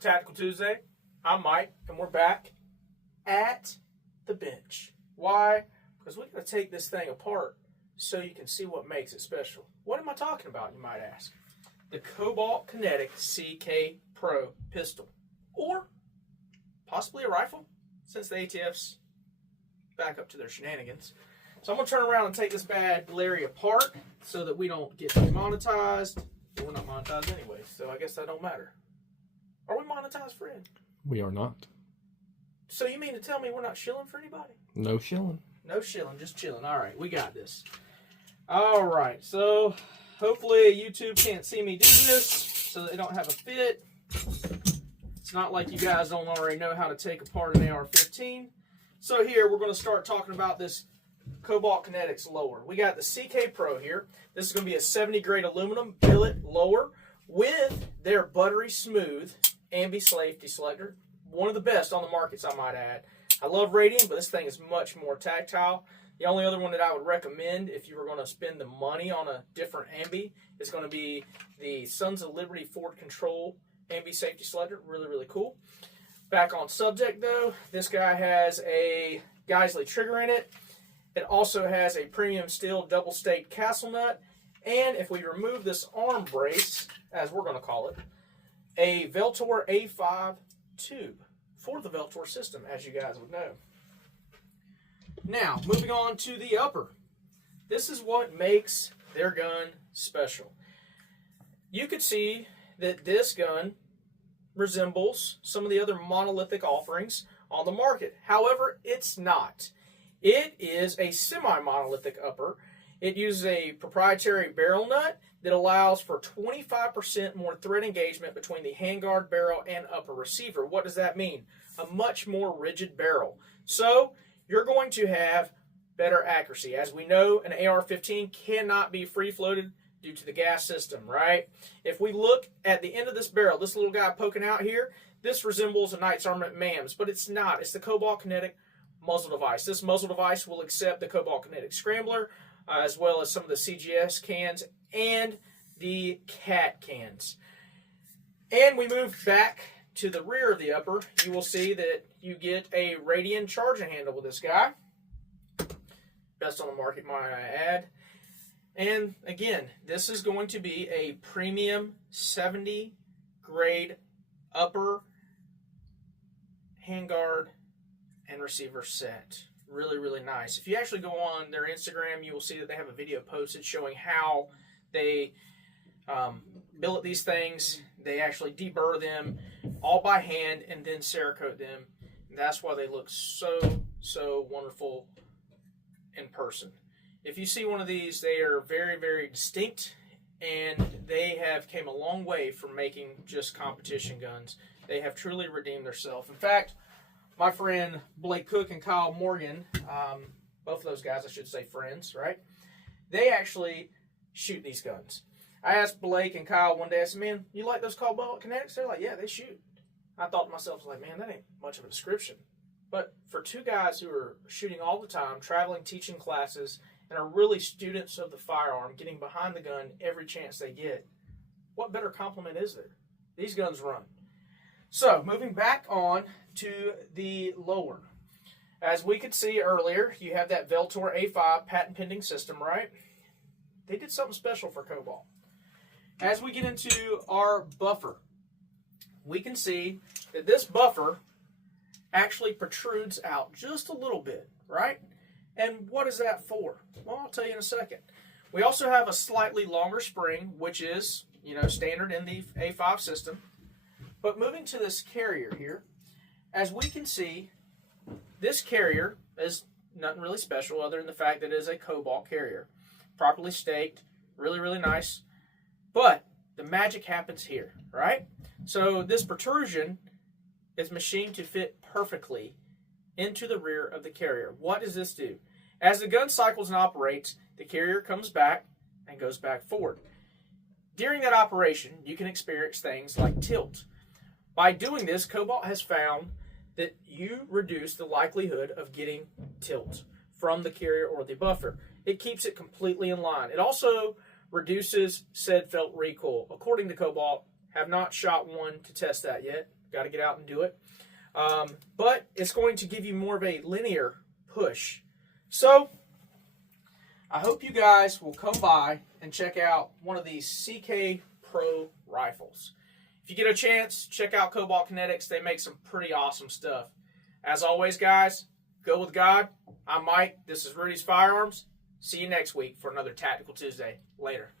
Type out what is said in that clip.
Tactical Tuesday. I'm Mike, and we're back at the bench. Why? Because we're going to take this thing apart so you can see what makes it special. What am I talking about, you might ask? The Cobalt Kinetics CK Pro pistol. Or possibly a rifle, since the ATF's back up to their shenanigans. So I'm going to turn around and take this bad Larry apart so that we don't get demonetized. Well, we're not monetized anyway, so I guess that don't matter. Are we monetized, Fred? We are not. So you mean to tell me we're not shilling for anybody? No shilling. No shilling, just chilling. All right, we got this. All right, so hopefully YouTube can't see me do this so they don't have a fit. It's not like you guys don't already know how to take apart an AR-15. So here we're going to start talking about this Cobalt Kinetics lower. We got the CK Pro here. This is going to be a 70 grade aluminum billet lower with their buttery smooth ambi safety selector. One of the best on the markets, I might add. I love radium, but this thing is much more tactile. The only other one that I would recommend if you were going to spend the money on a different ambi is going to be the Sons of Liberty Forward Control ambi safety selector. Really, really cool. Back on subject though, this guy has a Geisley trigger in it. It also has a premium steel double staked castle nut. And if we remove this arm brace, as we're going to call it, a Veltor A5 tube for the Veltor system, as you guys would know. Now, moving on to the upper. This is what makes their gun special. You could see that this gun resembles some of the other monolithic offerings on the market. However, it's not. It is a semi-monolithic upper. It uses a proprietary barrel nut that allows for 25% more thread engagement between the handguard barrel and upper receiver. What does that mean? A much more rigid barrel. So you're going to have better accuracy. As we know, an AR-15 cannot be free-floated due to the gas system, right? If we look at the end of this barrel, this little guy poking out here, this resembles a Knight's Armament MAMS, but it's not. It's the Cobalt Kinetic muzzle device. This muzzle device will accept the Cobalt Kinetic Scrambler, as well as some of the CGS cans and the CAT cans. And we move back to the rear of the upper. You will see that you get a Radian charging handle with this guy. Best on the market, might I add. And again, this is going to be a premium 70 grade upper handguard and receiver set. Really, really nice. If you actually go on their Instagram, you will see that they have a video posted showing how they billet these things. They actually deburr them all by hand and then Cerakote them. And that's why they look so, so wonderful in person. If you see one of these, they are very, very distinct, and they have came a long way from making just competition guns. They have truly redeemed themselves. In fact, my friend Blake Cook and Kyle Morgan, both of those guys, I should say friends, right? They actually shoot these guns. I asked Blake and Kyle one day, I said, man, you like those Cobalt Kinetics? They're like, yeah, they shoot. I thought to myself, I was like, man, that ain't much of a description. But for two guys who are shooting all the time, traveling, teaching classes, and are really students of the firearm, getting behind the gun every chance they get, what better compliment is there? These guns run. So, moving back on to the lower. As we could see earlier, you have that Veltor A5 patent pending system, right? They did something special for Cobalt. As we get into our buffer, we can see that this buffer actually protrudes out just a little bit, right? And what is that for? Well, I'll tell you in a second. We also have a slightly longer spring, which is, standard in the A5 system. But moving to this carrier here, as we can see, this carrier is nothing really special other than the fact that it is a Cobalt carrier. Properly staked, really, really nice. But the magic happens here, right? So this protrusion is machined to fit perfectly into the rear of the carrier. What does this do? As the gun cycles and operates, the carrier comes back and goes back forward. During that operation, you can experience things like tilt. By doing this, Cobalt has found that you reduce the likelihood of getting tilt from the carrier or the buffer. It keeps it completely in line. It also reduces said felt recoil. According to Cobalt, have not shot one to test that yet. got to get out and do it. But it's going to give you more of a linear push. So I hope you guys will come by and check out one of these CK Pro rifles. If you get a chance, check out Cobalt Kinetics. They make some pretty awesome stuff. As always, guys, go with God. I'm Mike. This is Rudy's Firearms. See you next week for another Tactical Tuesday. Later.